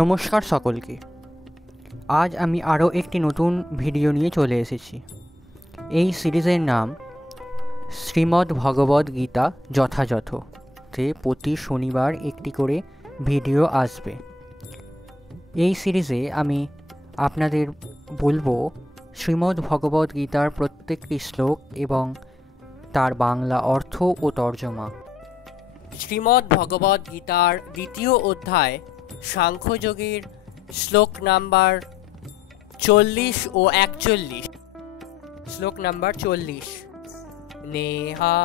নমস্কার সকলকে। আজ আমি আরও একটি নতুন ভিডিও নিয়ে চলে এসেছি। এই সিরিজের নাম শ্রীমদ্ ভগবদ্ গীতা যথাযথ, তে প্রতি শনিবার একটি করে ভিডিও আসবে। এই সিরিজে আমি আপনাদের বলবো শ্রীমদ্ ভগবদ্ গীতার প্রত্যেকটি শ্লোক এবং তার বাংলা অর্থ ও তর্জমা। শ্রীমদ্ ভগবদ্ গীতার দ্বিতীয় অধ্যায় সাংখ্যযোগের শ্লোক নাম্বার 40 ও 41। শ্লোক নাম্বার 40। নেহা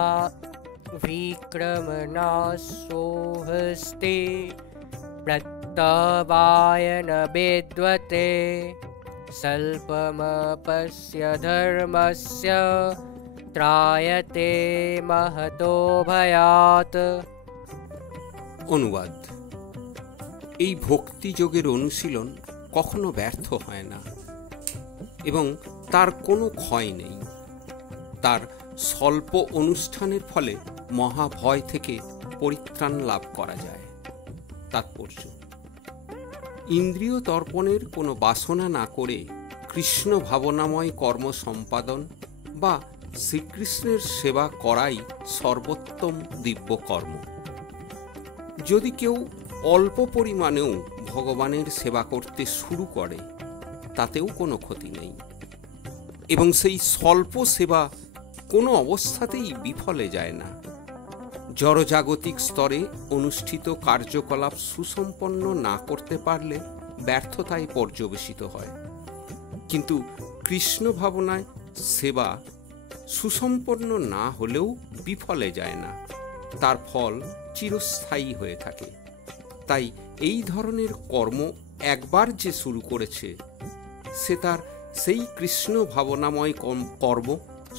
বিক্রমণাসোহস্তে প্রত্যবায়ন বেদ্বতে স্বল্পমপস্য ধর্মস্য ত্রায়তে মহতো ভয়াৎ। অনুবাদ: এই ভক্তিযোগের অনুশীলন কখনো ব্যর্থ হয় না এবং তার কোনো ক্ষয় নেই। তার স্বল্প অনুষ্ঠানের ফলে মহাভয় থেকে পরিত্রাণ লাভ করা যায়। তাৎপর্য: ইন্দ্রিয় তর্পণের কোনো বাসনা না করে কৃষ্ণ ভাবনাময় কর্ম সম্পাদন বা শ্রীকৃষ্ণের সেবা করাই সর্বোত্তম দিব্য কর্ম। যদি কেউ অল্প পরিমাণেও ভগবানের সেবা করতে শুরু করে তাতেও কোনো ক্ষতি নেই এবং সেই স্বল্প সেবা কোনো অবস্থাতেই বিফলে যায় না। জড়জাগতিক স্তরে অনুষ্ঠিত কার্যকলাপ সুসম্পন্ন না করতে পারলে ব্যর্থতায় পর্যবেসিত হয়, কিন্তু কৃষ্ণ ভাবনায় সেবা সুসম্পন্ন না হলেও বিফলে যায় না, তার ফল চিরস্থায়ী হয়ে থাকে। তাই এই ধরনের কর্ম একবার যে শুরু করেছে সে তার সেই কৃষ্ণ ভাবনাময় কর্ম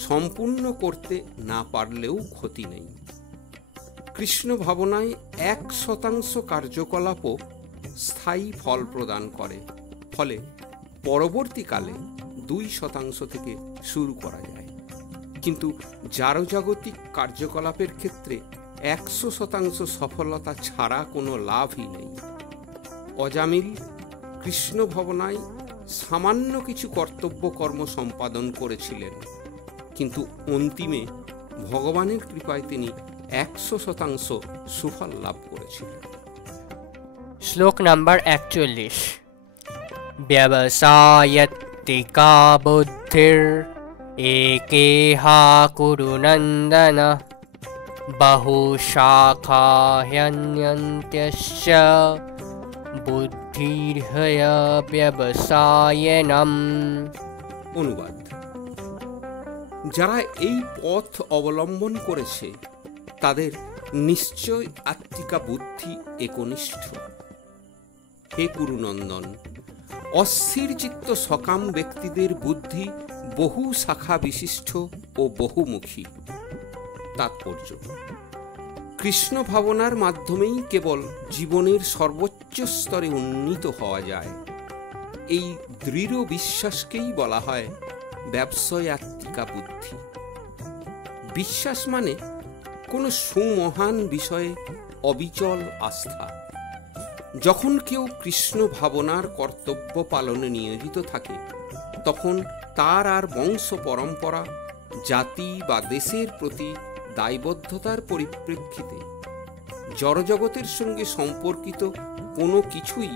সম্পূর্ণ করতে না পারলেও ক্ষতি নেই। কৃষ্ণ ভাবনায় 1% কার্যকলাপও স্থায়ী ফল প্রদান করে, ফলে পরবর্তীকালে 2% থেকে শুরু করা যায়। কিন্তু জাগতিক কার্যকলাপের ক্ষেত্রে 100% সফলতা ছাড়া কোনো লাভই নেই। অজামিল কৃষ্ণ ভাবনায় সামান্য কিছু কর্তব্য কর্ম সম্পাদন করেছিলেন, কিন্তু অন্তিমে ভগবানের কৃপায় তিনি 100% সুফল লাভ করেছিলেন। শ্লোক নাম্বার 41। ব্যবসায়ত্তিকা বুদ্ধির একেহা কুরু নন্দন বহুশাখা হ্যন্যন্ত্যস্য বুদ্ধির্হয় ব্যবসায়নম। অনুবাদ: যারা এই পথ অবলম্বন করেছে তাদের নিশ্চয় আত্মিকা বুদ্ধি একনিষ্ঠ। হে কুরুনন্দন, অস্থির চিত্ত সকাম ব্যক্তিদের বুদ্ধি বহু শাখা বিশিষ্ট ও বহুমুখী। তাৎপর্য: কৃষ্ণ ভাবনার মাধ্যমেই কেবল জীবনের সর্বোচ্চ স্তরে উন্নীত হওয়া যায়। এই দৃঢ় বিশ্বাসকেই বলা হয় ব্যবসায়াত্মিকা বুদ্ধি। বিশ্বাস মানে কোনো সুমহান বিষয়ে অবিচল আস্থা। যখন কেউ কৃষ্ণ ভাবনার কর্তব্য পালনে নিয়োজিত থাকে তখন তার আর বংশ পরম্পরা, জাতি বা দেশের প্রতি দায়বদ্ধতার পরিপ্রেক্ষিতে জড়জগতের সঙ্গে সম্পর্কিত কোনো কিছুই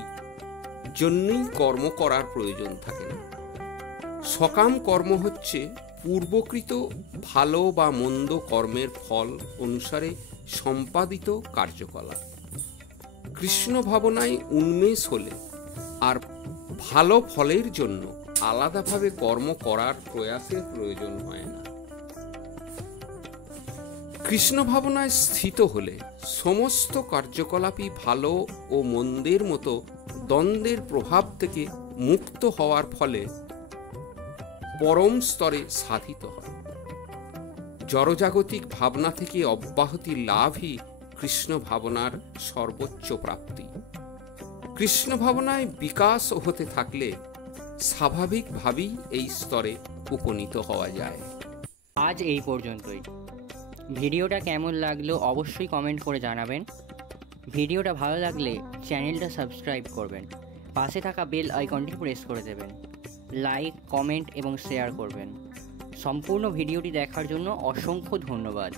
জন্যই কর্ম করার প্রয়োজন থাকে না। সকাম কর্ম হচ্ছে পূর্বকৃত ভালো বা মন্দ কর্মের ফল অনুসারে সম্পাদিত কার্যকলাপ। কৃষ্ণ ভাবনায় উন্মেষ হলে আর ভালো ফলের জন্য আলাদাভাবে কর্ম করার প্রয়াসের প্রয়োজন হয় না। কৃষ্ণ ভাবনায় স্থিত হলে সমস্ত কার্যকলাপই ভালো ও মন্দের মতো দ্বন্দ্বের প্রভাব থেকে মুক্ত হওয়ার ফলে পরম স্তরে সাধিত হয়। জড়জাগতিক ভাবনা থেকে অব্যাহতি লাভই কৃষ্ণ ভাবনার সর্বোচ্চ প্রাপ্তি। কৃষ্ণ ভাবনায় বিকাশ হতে থাকলে স্বাভাবিকভাবেই এই স্তরে উপনীত হওয়া যায়। আজ এই পর্যন্তই। ভিডিওটা কেমন লাগলো অবশ্যই কমেন্ট করে জানাবেন। ভিডিওটা ভালো লাগলে চ্যানেলটা সাবস্ক্রাইব করবেন, পাশে থাকা বেল আইকনটি প্রেস করে দেবেন, লাইক, কমেন্ট এবং শেয়ার করবেন। সম্পূর্ণ ভিডিওটি দেখার জন্য অসংখ্য ধন্যবাদ।